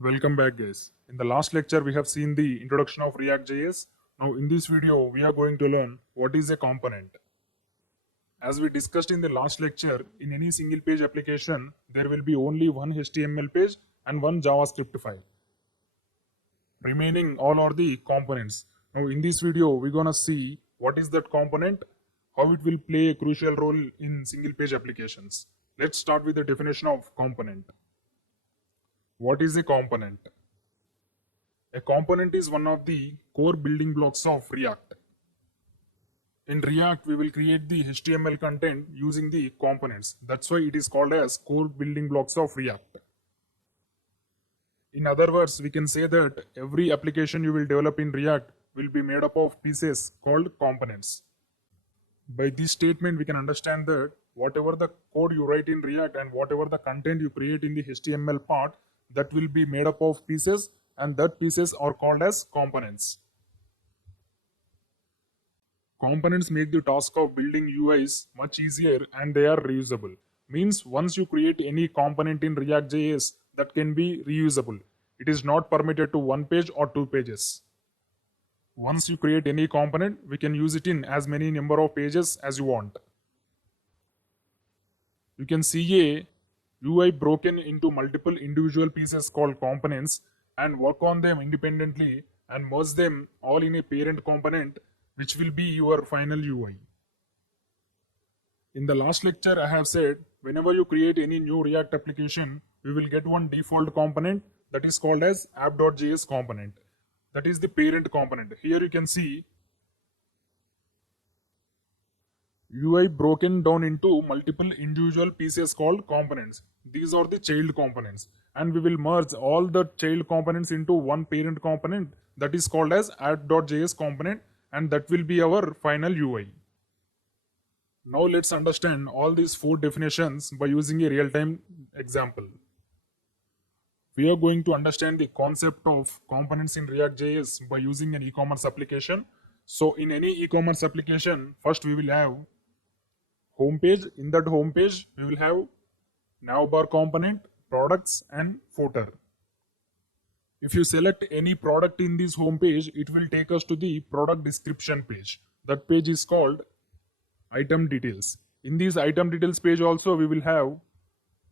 Welcome back, guys. In the last lecture, we have seen the introduction of ReactJS. Now in this video, we are going to learn what is a component. As we discussed in the last lecture, in any single page application, there will be only one HTML page and one JavaScript file. Remaining all are the components. Now in this video, we're gonna see what is that component, how it will play a crucial role in single page applications. Let's start with the definition of component. What is a component? A component is one of the core building blocks of React. In React, we will create the HTML content using the components. That's why it is called as core building blocks of React. In other words, we can say that every application you will develop in React will be made up of pieces called components. By this statement, we can understand that whatever the code you write in React and whatever the content you create in the HTML part, that will be made up of pieces, and that pieces are called as components. Components make the task of building UIs much easier and they are reusable. Means once you create any component in ReactJS, that can be reusable. It is not permitted to one page or two pages. Once you create any component, we can use it in as many number of pages as you want. You can see a UI broken into multiple individual pieces called components and work on them independently and merge them all in a parent component, which will be your final UI. In the last lecture, I have said whenever you create any new React application, we will get one default component that is called as app.js component. That is the parent component. Here you can see UI broken down into multiple individual pieces called components. These are the child components, and we will merge all the child components into one parent component that is called as app.js component, and that will be our final UI. Now let's understand all these four definitions by using a real-time example. We are going to understand the concept of components in ReactJS by using an e-commerce application. So in any e-commerce application, first we will have homepage. In that homepage, we will have navbar component, products, and footer. If you select any product in this homepage, it will take us to the product description page. That page is called item details. In this item details page also, we will have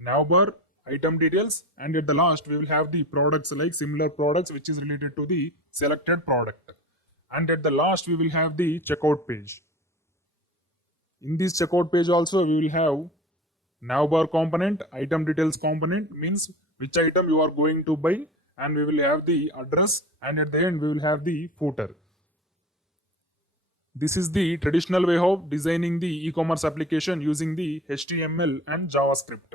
navbar, item details, and at the last we will have the products like similar products which is related to the selected product. And at the last we will have the checkout page. In this checkout page also we will have navbar component, item details component means which item you are going to buy, and we will have the address, and at the end we will have the footer. This is the traditional way of designing the e-commerce application using the HTML and JavaScript.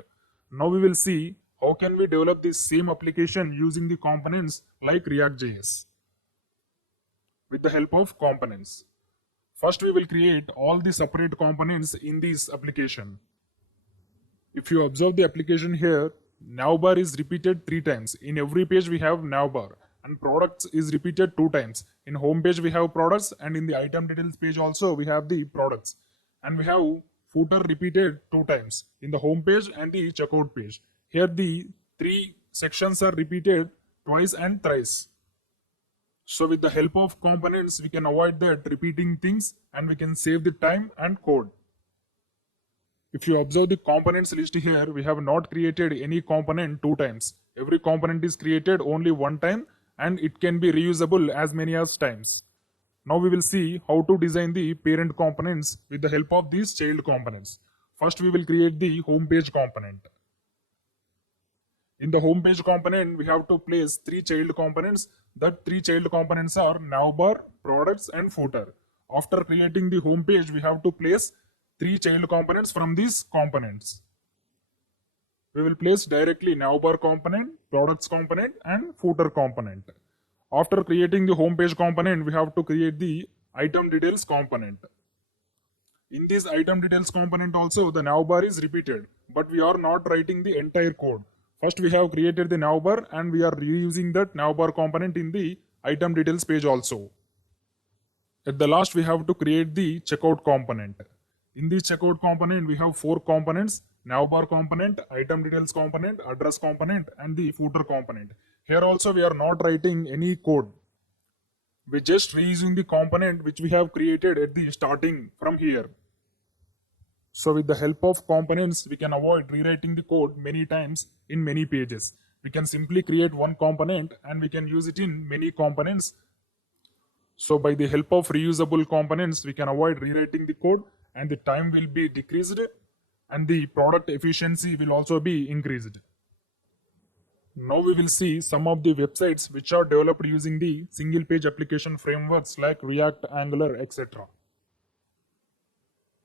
Now we will see how can we develop this same application using the components like ReactJS with the help of components. First, we will create all the separate components in this application. If you observe the application here, navbar is repeated 3 times. In every page we have navbar, and products is repeated 2 times. In home page we have products, and in the item details page also we have the products. And we have footer repeated 2 times in the home page and the checkout page. Here the 3 sections are repeated twice and thrice. So with the help of components, we can avoid that repeating things and we can save the time and code. If you observe the components list here, we have not created any component 2 times. Every component is created only 1 time and it can be reusable as many as times. Now we will see how to design the parent components with the help of these child components. First we will create the homepage component. In the homepage component, we have to place 3 child components. That 3 child components are navbar, products, and footer. After creating the homepage, we have to place 3 child components from these components. We will place directly navbar component, products component, and footer component. After creating the homepage component, we have to create the item details component. In this item details component also, the navbar is repeated, but we are not writing the entire code. First, we have created the navbar and we are reusing that navbar component in the item details page also. At the last, we have to create the checkout component. In this checkout component, we have 4 components: navbar component, item details component, address component, and the footer component. Here also we are not writing any code. We're just reusing the component which we have created at the starting from here. So with the help of components, we can avoid rewriting the code many times in many pages. We can simply create one component and we can use it in many components. So by the help of reusable components, we can avoid rewriting the code and the time will be decreased and the product efficiency will also be increased. Now we will see some of the websites which are developed using the single page application frameworks like React, Angular, etc.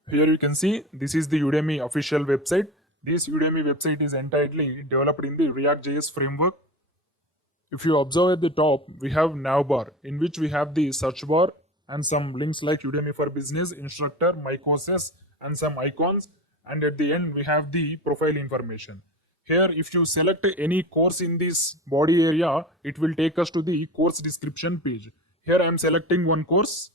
Here you can see this is the Udemy official website. This Udemy website is entirely developed in the ReactJS framework. If you observe at the top, we have navbar in which we have the search bar and some links like Udemy for Business, Instructor, My Courses and some icons, and at the end we have the profile information. Here if you select any course in this body area, it will take us to the course description page. Here I am selecting one course.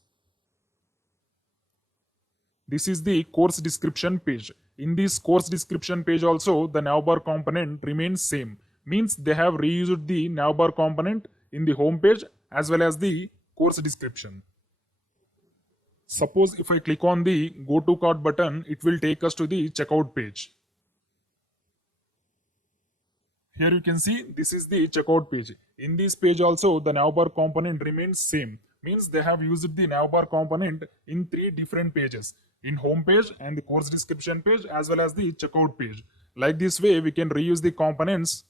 This is the course description page. In this course description page also, the navbar component remains same. Means they have reused the navbar component in the home page as well as the course description. Suppose if I click on the go to cart button, it will take us to the checkout page. Here you can see this is the checkout page. In this page also the navbar component remains same. Means they have used the navbar component in 3 different pages. In home page and the course description page as well as the checkout page. Like this way we can reuse the components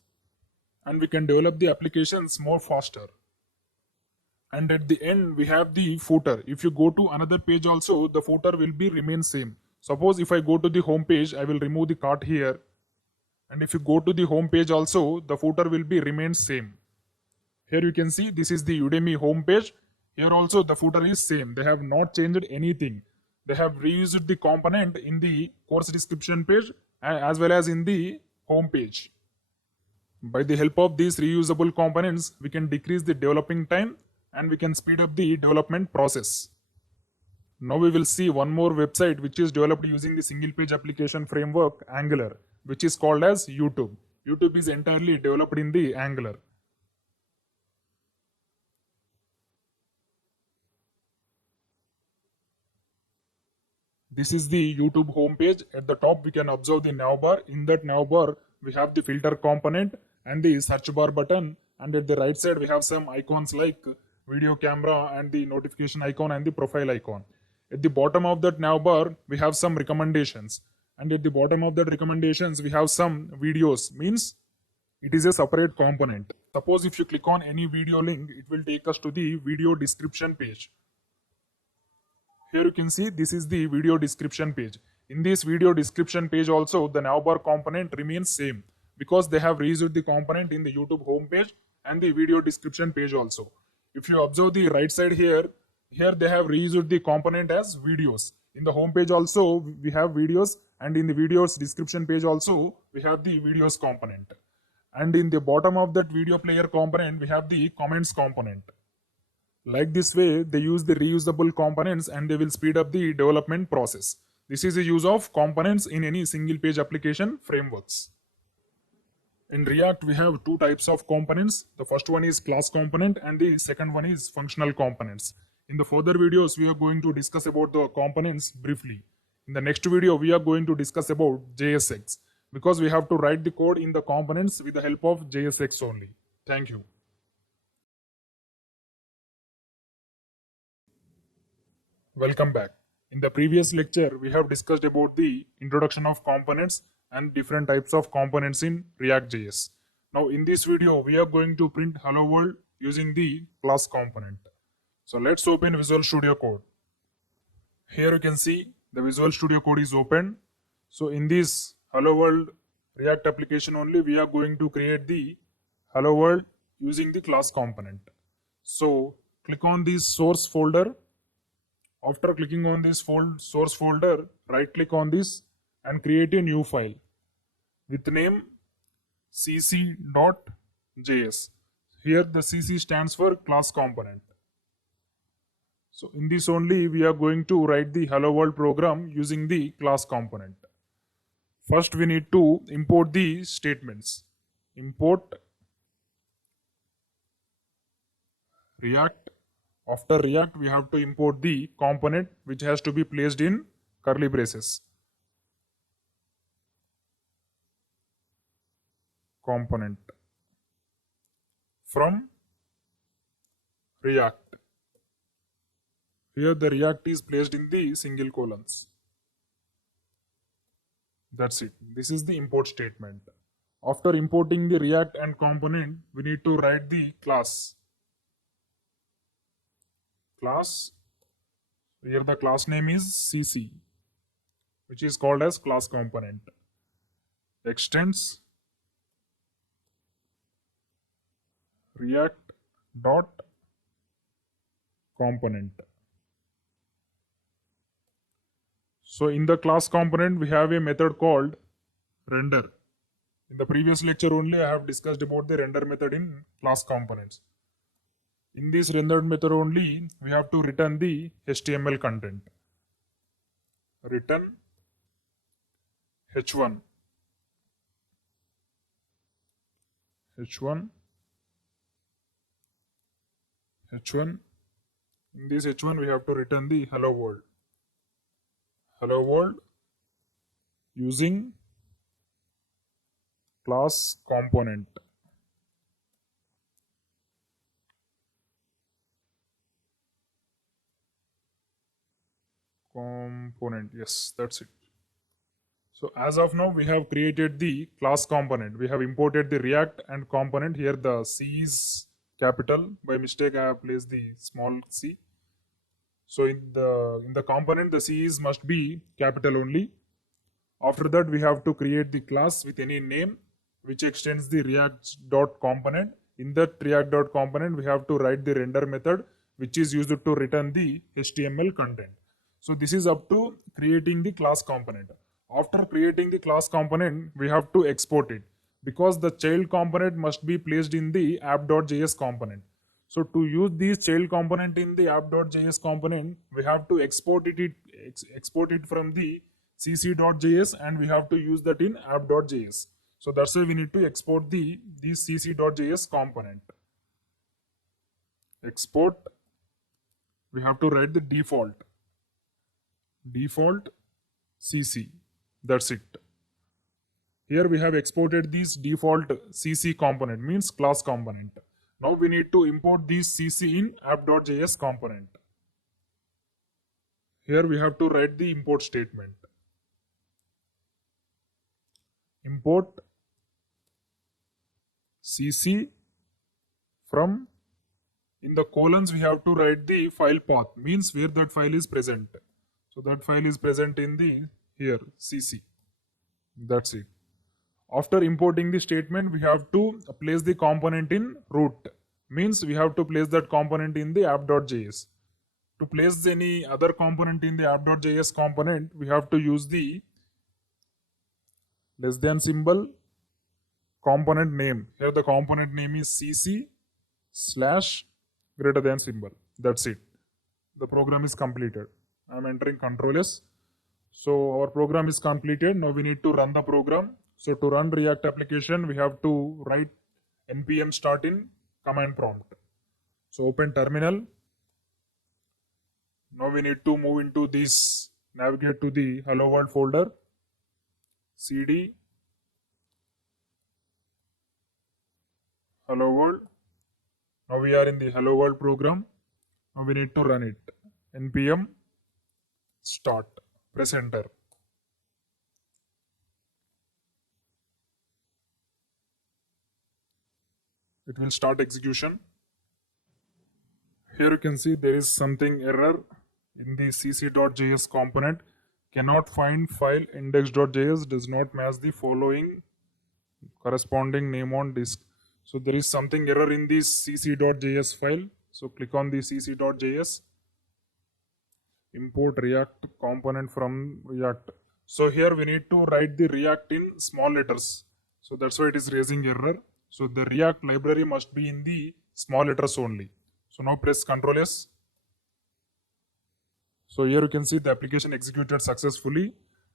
and we can develop the applications more faster. And at the end we have the footer. If you go to another page also, the footer will be remain same. Suppose if I go to the home page, I will remove the cart here. And if you go to the home page also, the footer will be remain same. Here you can see this is the Udemy home page. Here also the footer is same. They have not changed anything. They have reused the component in the course description page as well as in the home page. By the help of these reusable components, we can decrease the developing time and we can speed up the development process. Now we will see one more website which is developed using the single page application framework Angular, which is called as YouTube. YouTube is entirely developed in the Angular. This is the YouTube homepage. At the top we can observe the navbar. In that navbar we have the filter component and the search bar button, and at the right side we have some icons like video camera and the notification icon and the profile icon. At the bottom of that navbar we have some recommendations, and at the bottom of that recommendations we have some videos. Means it is a separate component. Suppose if you click on any video link, it will take us to the video description page. Here you can see this is the video description page. In this video description page also the navbar component remains same because they have reused the component in the YouTube home page and the video description page also. If you observe the right side here they have reused the component as videos. In the home page also we have videos, and in the videos description page also we have the videos component. And in the bottom of that video player component we have the comments component. Like this way they use the reusable components and they will speed up the development process. This is the use of components in any single page application frameworks. In React we have 2 types of components. The first one is class component and the second one is functional components. In the further videos we are going to discuss about the components briefly. In the next video we are going to discuss about JSX, because we have to write the code in the components with the help of JSX only. Thank you. Welcome back. In the previous lecture, we have discussed about the introduction of components and different types of components in ReactJS. Now in this video, we are going to print hello world using the class component. So let's open Visual Studio Code. Here you can see the Visual Studio Code is open. So in this hello world React application only, we are going to create the hello world using the class component. So click on this source folder. After clicking on this source folder, right click on this and create a new file with name cc.js. Here the cc stands for class component. So in this only we are going to write the hello world program using the class component. First we need to import the statements. Import React. After React, we have to import the component which has to be placed in curly braces. Component from React. Here the React is placed in the single colons. That's it. This is the import statement. After importing the React and component, we need to write the class. Class. Here the class name is CC, which is called as class component. Extends React dot component. So in the class component, we have a method called render. In the previous lecture only, I have discussed about the render method in class components. In this rendered method only, we have to return the HTML content. Return h1. h1. h1. In this h1, we have to return the hello world. Hello world using class component. Yes, that's it. So as of now, we have created the class component. We have imported the React and component. Here the C is capital. By mistake, I have placed the small c. So in the component, the C is must be capital only. After that, we have to create the class with any name which extends the React.component. In that React.component, we have to write the render method which is used to return the HTML content. So this is up to creating the class component. After creating the class component, we have to export it because the child component must be placed in the app.js component. So to use this child component in the app.js component, we have to export it from the cc.js and we have to use that in app.js. So that's why we need to export this cc.js component. Export, we have to write the default cc. That's it. Here we have exported this default cc component, means class component. Now we need to import this cc in app.js component. Here we have to write the import statement. Import cc from, in the colons we have to write the file path, means where that file is present. So that file is present in the here cc. That's it. After importing the statement, we have to place the component in root, means we have to place that component in the app.js. To place any other component in the app.js component, we have to use the less than symbol component name. Here the component name is cc / greater than symbol. That's it. The program is completed. I am entering Ctrl S. So our program is completed. Now we need to run the program. So to run React application, we have to write npm start in command prompt. So open terminal. Now we need to move into this, navigate to the hello world folder, cd hello world. Now we are in the hello world program. Now we need to run it. npm start, press enter. It will start execution. Here you can see there is something error in the cc.js component. Cannot find file index.js, does not match the following corresponding name on disk. So there is something error in this cc.js file. So click on the cc.js. Import React component from React. So here we need to write the React in small letters. So that's why it is raising error. So the React library must be in the small letters only. So now press Ctrl S. So here you can see the application executed successfully.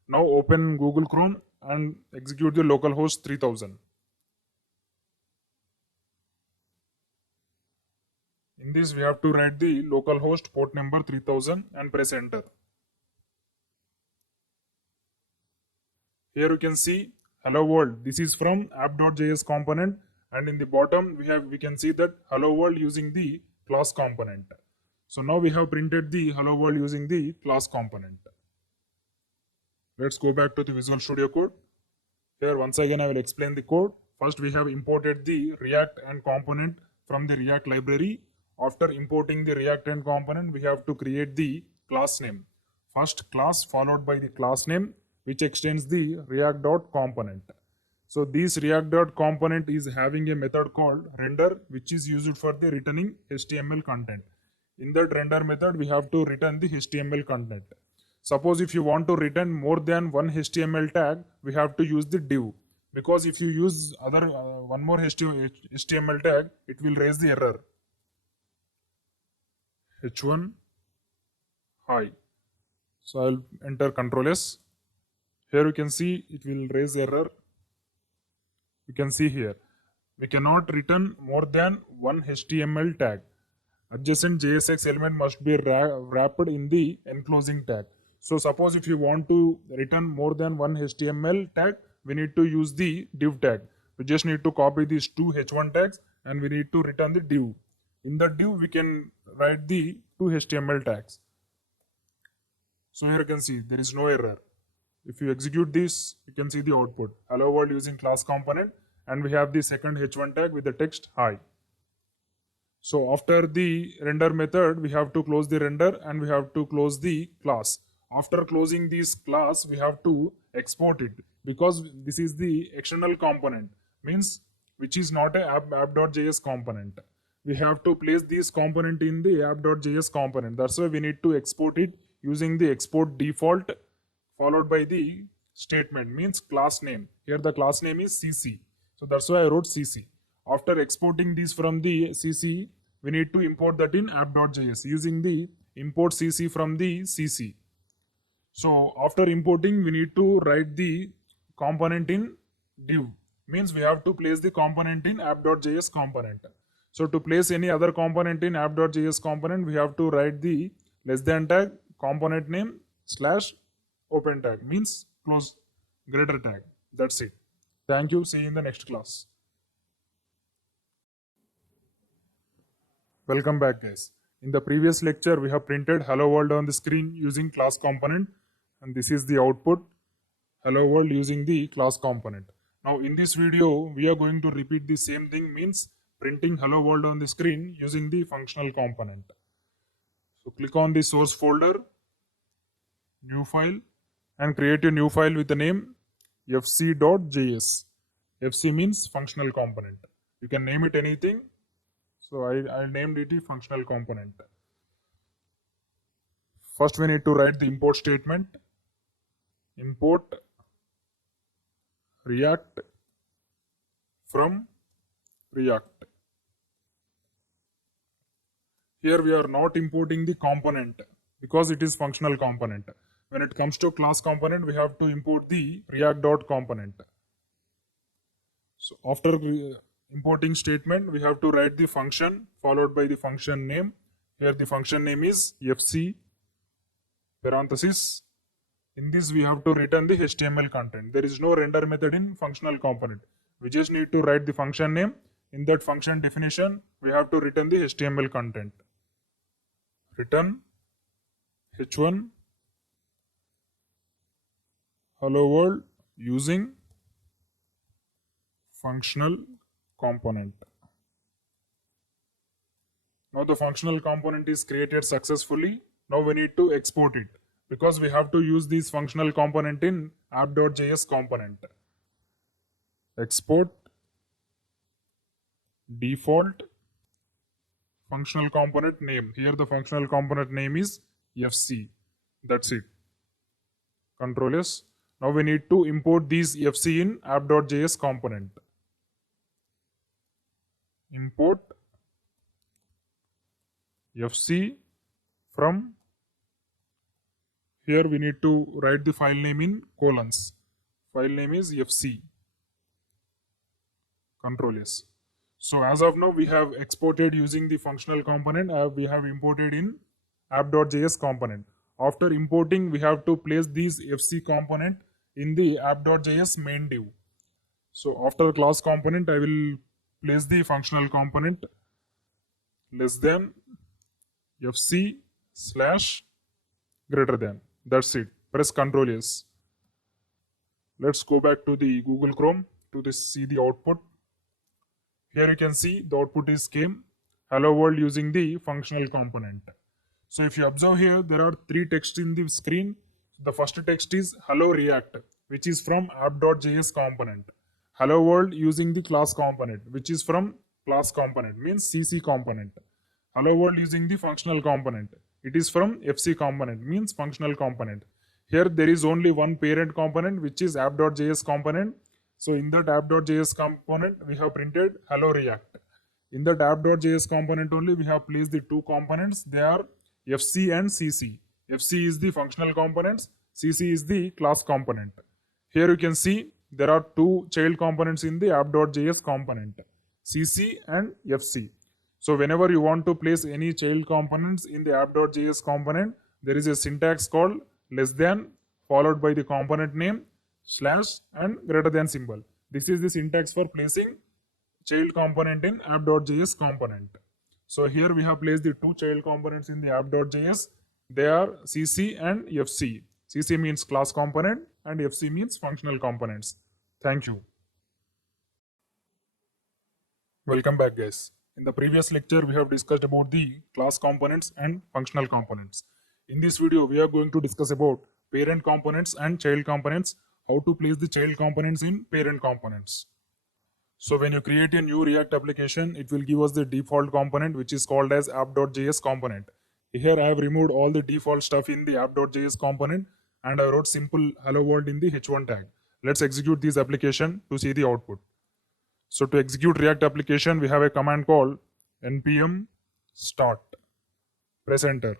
Now open Google Chrome and execute the localhost 3000. In this, we have to write the localhost port number 3000 and press enter. Here you can see hello world. This is from app.js component, and in the bottom we can see that hello world using the class component. So now we have printed the hello world using the class component. Let's go back to the Visual Studio Code. Here once again I will explain the code. First we have imported the React and component from the React library. After importing the React and component, we have to create the class name. First class followed by the class name, which extends the react.component. So this react.component is having a method called render, which is used for the returning HTML content. In that render method, we have to return the HTML content. Suppose if you want to return more than one HTML tag, we have to use the div. Because if you use one more HTML tag, it will raise the error. H1 hi. So I'll enter Ctrl S. Here you can see it will raise error. You can see here we cannot return more than one HTML tag. Adjacent JSX element must be wrapped in the enclosing tag. So suppose if you want to return more than one HTML tag, we need to use the div tag. We just need to copy these two H1 tags and we need to return the div. In the div we can write the two HTML tags. So here you can see there is no error. If you execute this, you can see the output. Hello world using class component, and we have the second H1 tag with the text hi. So after the render method, we have to close the render and we have to close the class. After closing this class, we have to export it because this is the external component, means which is not a app.js component. We have to place this component in the app.js component. That's why we need to export it using the export default followed by the statement, means class name. Here the class name is CC. So that's why I wrote CC. After exporting this from the CC, we need to import that in app.js using the import CC from the CC. So after importing, we need to write the component in div, means we have to place the component in app.js component. So to place any other component in app.js component, we have to write the less than tag, component name / open tag, means close greater tag. That's it. Thank you. See you in the next class. Welcome back, guys. In the previous lecture, we have printed hello world on the screen using class component, and this is the output, hello world using the class component. Now in this video, we are going to repeat the same thing, means printing hello world on the screen using the functional component. So click on the source folder, new file, and create a new file with the name fc.js. fc means functional component. You can name it anything. So I named it a functional component. First we need to write the import statement. Import React from React. Here we are not importing the component because it is functional component. When it comes to class component, we have to import the react.component. So after importing statement, we have to write the function followed by the function name. Here the function name is fc parenthesis. In this we have to return the HTML content. There is no render method in functional component. We just need to write the function name. In that function definition, we have to return the HTML content. Return h1 hello world using functional component. Now the functional component is created successfully. Now we need to export it because we have to use this functional component in app.js component. Export default functional component name. Here the functional component name is fc. That's it. Ctrl S. Now we need to import these fc in app.js component. Import fc from, here we need to write the file name in colons. File name is fc. Ctrl S. So as of now, we have exported using the functional component. We have imported in app.js component. After importing, we have to place these FC component in the app.js main div. So after class component, I will place the functional component less than FC slash greater than. That's it. Press Ctrl S. Let's go back to the Google Chrome to see the output. Here you can see the output is came hello world using the functional component. So if you observe here, there are three texts in the screen. The first text is hello React, which is from app.js component. Hello world using the class component, which is from class component, means CC component. Hello world using the functional component. It is from FC component, means functional component. Here there is only one parent component, which is app.js component. So in that app.js component, we have printed hello React. In that app.js component only, we have placed the two components. They are FC and CC. FC is the functional components, CC is the class component. Here you can see there are two child components in the app.js component, CC and FC. So whenever you want to place any child components in the app.js component, there is a syntax called less than followed by the component name slash and greater than symbol. This is the syntax for placing child component in app.js component. So here we have placed the two child components in the app.js. They are CC and FC. CC means class component and FC means functional components. Thank you. Welcome back, guys. In the previous lecture, we have discussed about the class components and functional components. In this video, we are going to discuss about parent components and child components, how to place the child components in parent components. So when you create a new React application, it will give us the default component, which is called as app.js component. Here I have removed all the default stuff in the app.js component and I wrote simple hello world in the h1 tag. Let's execute this application to see the output. So to execute React application, we have a command called npm start. Press enter.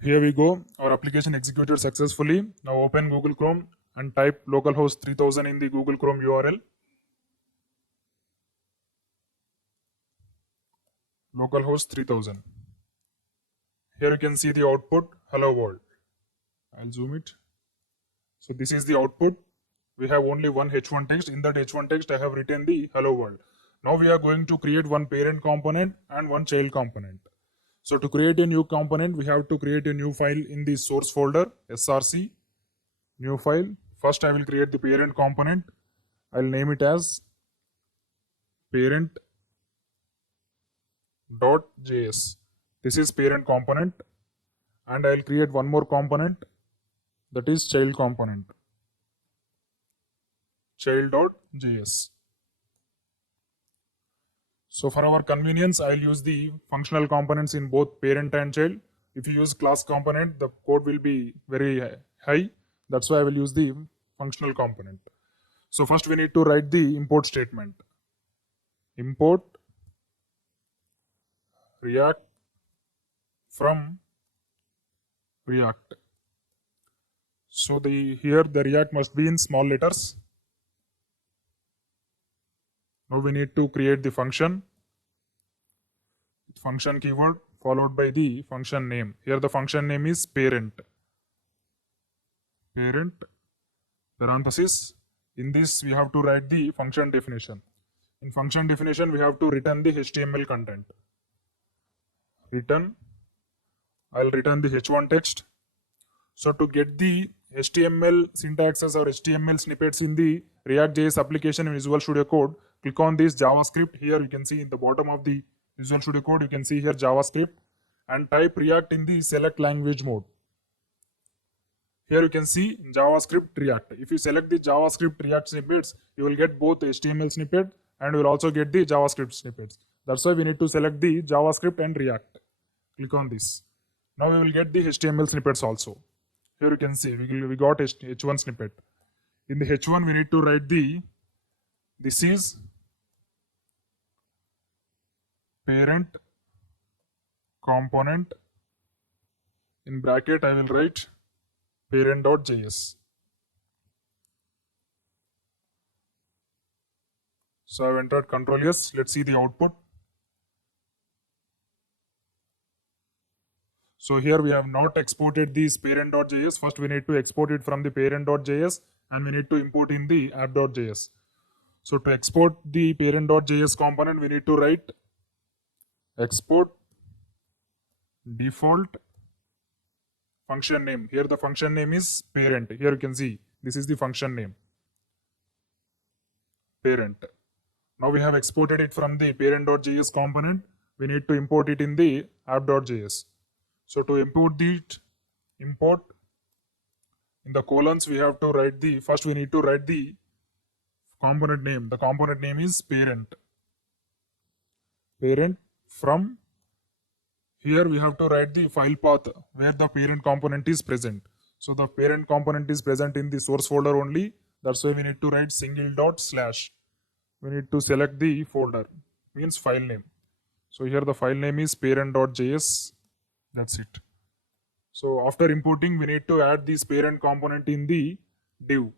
Here we go. Our application executed successfully. Now open Google Chrome and type localhost 3000 in the Google Chrome URL. Localhost 3000. Here you can see the output, hello world. I'll zoom it. So this is the output. We have only one h1 text. In that h1 text, I have written the hello world. Now we are going to create one parent component and one child component. So to create a new component, we have to create a new file in the source folder, src, new file. First, I will create the parent component. I'll name it as parent.js. This is parent component. And I'll create one more component, that is child component, child.js. So for our convenience, I'll use the functional components in both parent and child. If you use class component, the code will be very high. That's why I will use the functional component. So first we need to write the import statement. Import React from React. So here the React must be in small letters. Now we need to create the function keyword followed by the function name. Here the function name is parent parenthesis. In this we have to write the function definition. In function definition we have to return the HTML content. I'll return the h1 text. So to get the HTML syntaxes or HTML snippets in the ReactJS application in Visual Studio Code, click on this JavaScript. Here you can see in the bottom of the Visual Studio Code, you can see here JavaScript and type React in the select language mode. Here you can see JavaScript React. If you select the JavaScript React snippets, you will get both HTML snippet and you will also get the JavaScript snippets. That's why we need to select the JavaScript and React. Click on this. Now we will get the HTML snippets also. Here you can see we got h1 snippet. In the h1 we need to write this is parent component. In bracket I will write parent.js. So I've entered Control S. Let's see the output. So here we have not exported this parent.js. First we need to export it from the parent.js and we need to import in the app.js. So to export the parent.js component, we need to write export default function name. Here the function name is parent. Here you can see this is the function name, parent. Now we have exported it from the parent.js component. We need to import it in the app.js. So to import in the colons, we have to write the, first we need to write the component name. The component name is parent. Parent. From here we have to write the file path where the parent component is present. So the parent component is present in the source folder only. That's why we need to write /. We need to select the folder, means file name. So here the file name is parent.js. That's it. So after importing, we need to add this parent component in the div.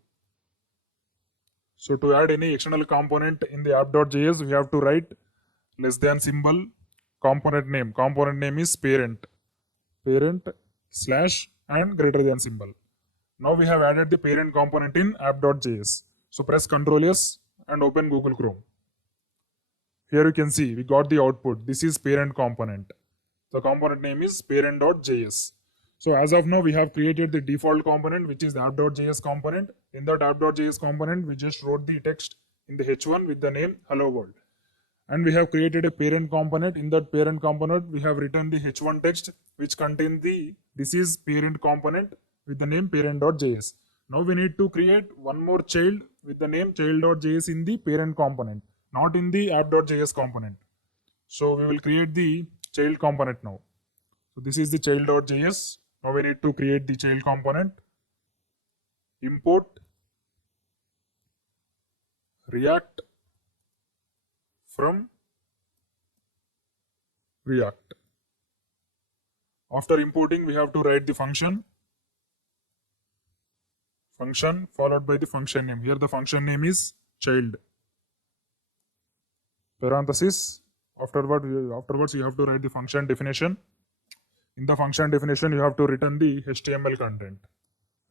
So to add any external component in the app.js, we have to write <, component name. Component name is parent. Parent / and >. Now we have added the parent component in app.js. So press Ctrl S and open Google Chrome. Here you can see we got the output. This is parent component. The component name is parent.js. So as of now, we have created the default component, which is the app.js component. In that app.js component, we just wrote the text in the h1 with the name hello world. And we have created a parent component. In that parent component, we have written the h1 text, which contains this is parent component with the name parent.js. Now we need to create one more child with the name child.js in the parent component, not in the app.js component. So we will create the child component now. So this is the child.js. Now we need to create the child component. Import React from React. After importing, we have to write the function followed by the function name. Here the function name is child. Parenthesis. Afterwards, you have to write the function definition. In the function definition, you have to return the HTML content.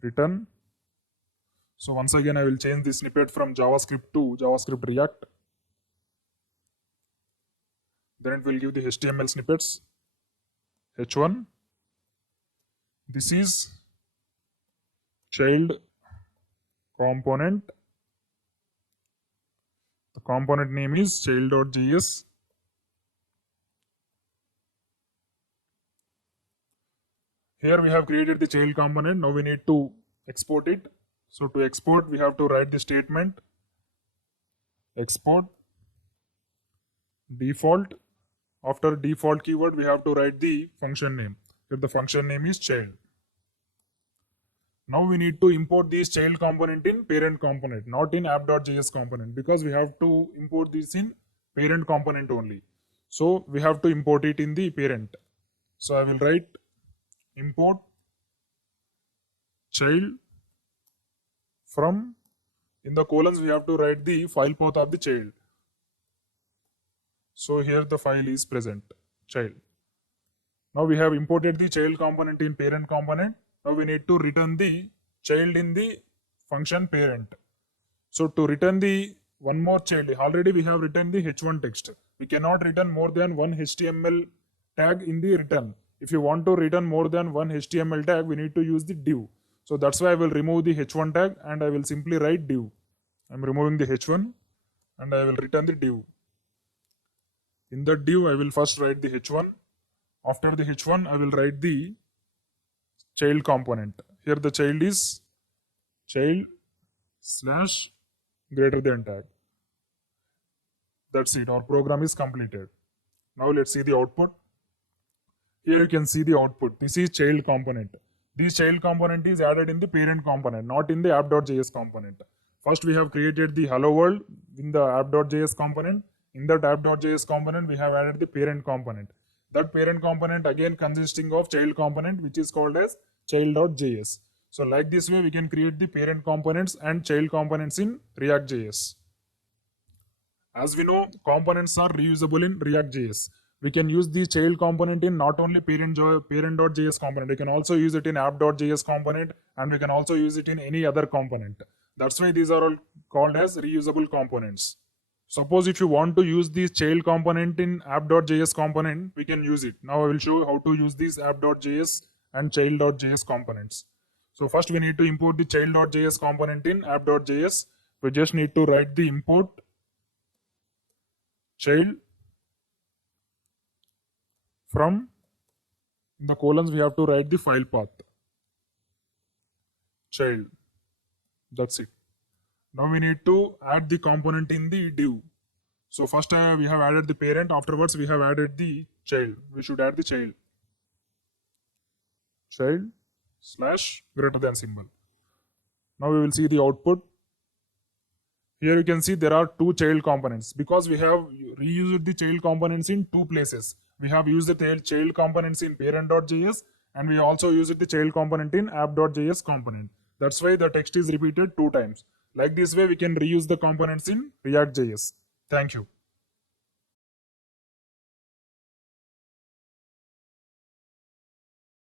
Return. So once again, I will change the snippet from JavaScript to JavaScript React. Then it will give the HTML snippets. H1. This is child component. The component name is child.js. Here we have created the child component. Now we need to export it. So to export, we have to write the statement export default. After default keyword, we have to write the function name. Here the function name is child. Now we need to import this child component in parent component, not in app.js component, because we have to import this in parent component only. So we have to import it in the parent. So I will write import child from, in the colons we have to write the file path of the child. So here the file is present, child. Now we have imported the child component in parent component. Now we need to return the child in the function parent. So to return the one more child, already we have written the h1 text. We cannot return more than one HTML tag in the return. If you want to return more than one HTML tag, we need to use the div. So that's why I will remove the h1 tag and I will simply write div. I'm removing the h1 and I will return the div. In the div, I will first write the h1. After the h1, I will write the child component. Here the child is child / tag. That's it. Our program is completed. Now let's see the output. Here you can see the output. This is child component. This child component is added in the parent component, not in the app.js component. First, we have created the hello world in the app.js component. In that app.js component, we have added the parent component. That parent component again consisting of child component, which is called as child.js. So like this way, we can create the parent components and child components in ReactJS. As we know, components are reusable in ReactJS. We can use the child component in not only parent.js component, we can also use it in app.js component, and we can also use it in any other component. That's why these are all called as reusable components. Suppose if you want to use this child component in app.js component, we can use it. Now I will show you how to use these app.js and child.js components. So first we need to import the child.js component in app.js. We just need to write the import child from, in the colons we have to write the file path child. That's it. Now we need to add the component in the div. So first we have added the parent, afterwards we have added the child. We should add the child slash greater than symbol. Now we will see the output. Here you can see there are two child components because we have reused the child components in two places. We have used the child components in parent.js and we also used the child component in app.js component. That's why the text is repeated two times. Like this way we can reuse the components in ReactJS. Thank you.